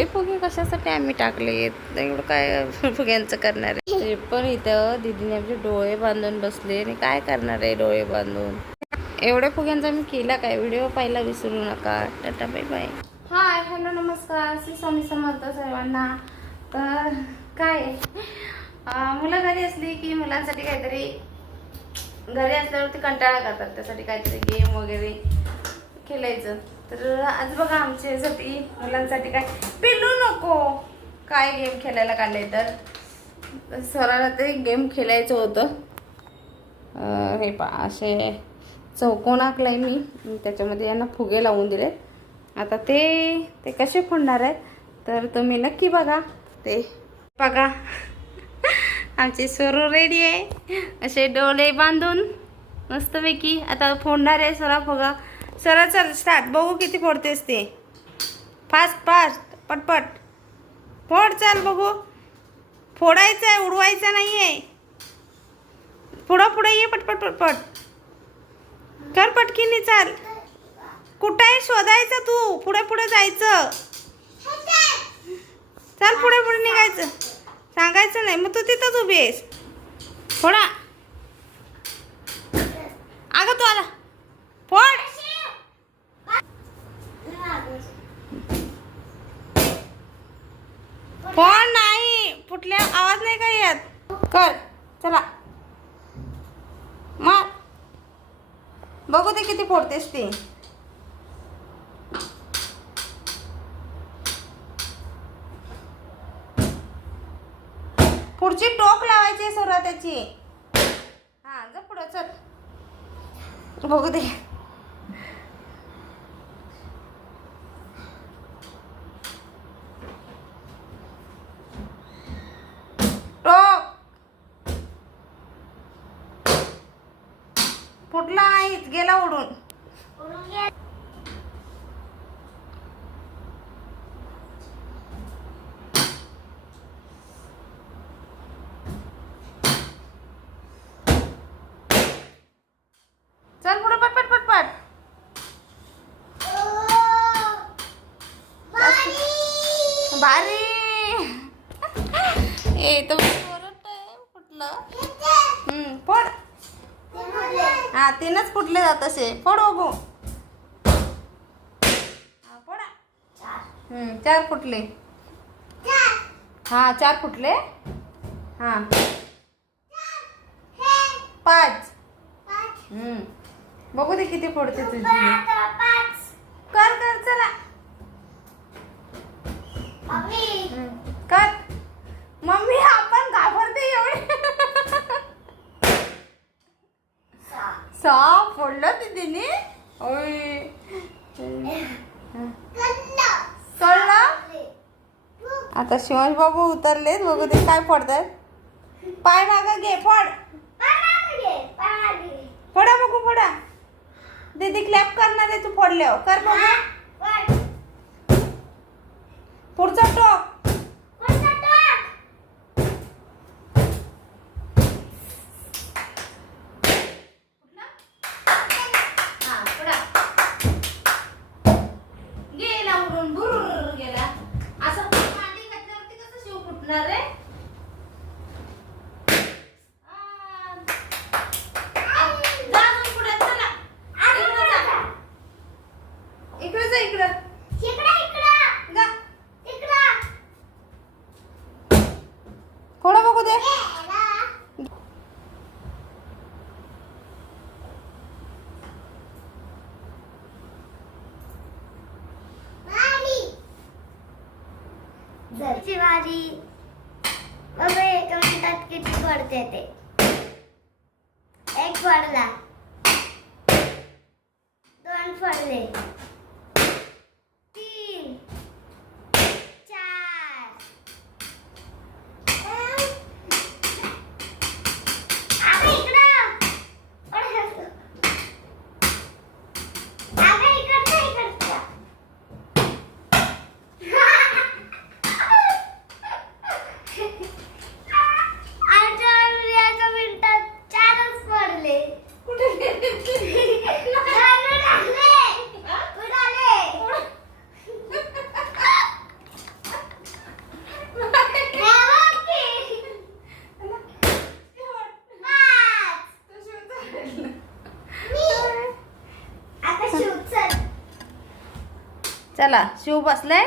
एवढे फुगे कशासाठी आम्ही टाकले? एवढं काय फुग्यांचं करणार आहे? ते पण इथं दिदीने आमचे डोळे बांधून बसले. आणि काय करणार आहे डोळे बांधून? एवढ्या फुग्यांचा मी केला काय? व्हिडिओ पाहायला विसरू नका. Tata bye bye. Hi hello नमस्कार. श्री स्वामी समर्थ सर्वांना. तर काय मुलं घरी असली की मुलांसाठी काहीतरी घरी असल्यावरती कंटाळा करतात. त्यासाठी काहीतरी गेम वगैरे खेळायचं. तर आज बघा आमच्यासाठी मुलांसाठी काय पिलू नको. काय गेम खेळायला काढले तर? सराला ते गेम खेळायचं होतं. हे पा असे चौकोन आखलाय मी. त्याच्यामध्ये यांना फुगे लावून दिले. आता ते ते कसे फोडणार आहेत? तर तुम्ही नक्की बघा. ते बघा. आमचे सरू रेडी आहे. असे डोळे बांधून मस्तपैकी आता फोडणार आहे सरा फुगा सरळ चल स्टार्ट. बघू किती फोडतेस ते. फास्ट फास्ट पटपट. फोड चाल बघू. फोडायचं आहे उडवायचं नाही आहे पुढं पुढं ये पटपट पटपट. कर पटकीने चाल. कुठं आहे शोधायचं तू. पुढे पुढे जायचं. चल पुढे पुढे निघायचं. सांगायचं नाही. मग तू तिथंच उभी आहेस. फोडा. अगं तू आला. फोड. कोण नाही फुटल्या आवाज नाही काही येत. कर चला. मग बघू ते किती फोडतेस ती. पुढची टोक लावायची सोरा त्याची हा जर पुढं चल. बघू दे टोक फुटला नाहीच गेला उडून. चल पुढे पटपट पटपट भारी. ए तो ओरडत फुटलं हम्म फोड. हा तीनच फुटले जात असे. फोड बघू. फोडा. चार. फुटले. हा चार फुटले. हा. पाच. हम्म. बघू दे किती फोडते तुझी कर कर चला हम्म, कर मम्मी आपण घाबरते एवढे सहा दीदीने ओय. कळलं आता शिवांश बाबू उतरले बघू दे काय फोडतात. पाय मागा घे फोड. फोडा बघू फोडा. दीदी क्लॅप करणार आहे तू फोडल्यावर. कर बघू. पुढचा टोक हा, फोडा. गेला उडून बुरुर गेला असं मांडी घातल्यावरती कसं शिव फुटणार रे आ. आ, जा अजून पुढे, चला. इकडं जा. इकडं जा इकडं जा फोडा बघू दे शिवाजी बाबा एका मिनिटात किती पडते ते? एक पडला. दोन पडले तीन चार अगं इकडं. अगं इकडचं, इकडचं. आमच्या एका मिनिटात चारच पडले कुठे झालं टाकले. चला शिव बसलाय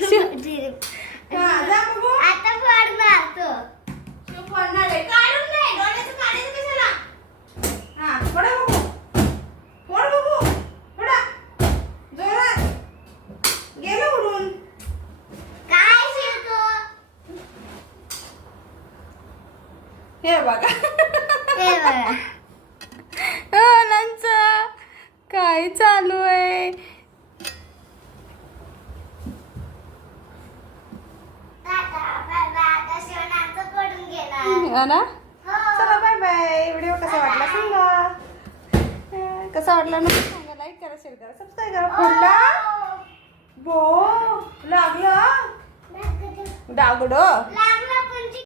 शिव. हा, बघू. पडणार तो. शिव फोडणार आहे. काढून नाही, डोळ्याचं काढायचं कशाला? हा, फोडा बघू. फोड बघू. फोडा. जोरात. गेलं उडून. काय शिवतो हे बघा हे बघा ओलांचं काय चालू आहे टाटा बाय बाय आता शिवणाचं पडून गेला हा ना हो चला बाय बाय व्हिडिओ कसा वाटला सांगा. कसा वाटला ना सांगा. लाईक करा शेअर करा सबस्क्राईब करा. फोडला बो लागलं? डागड?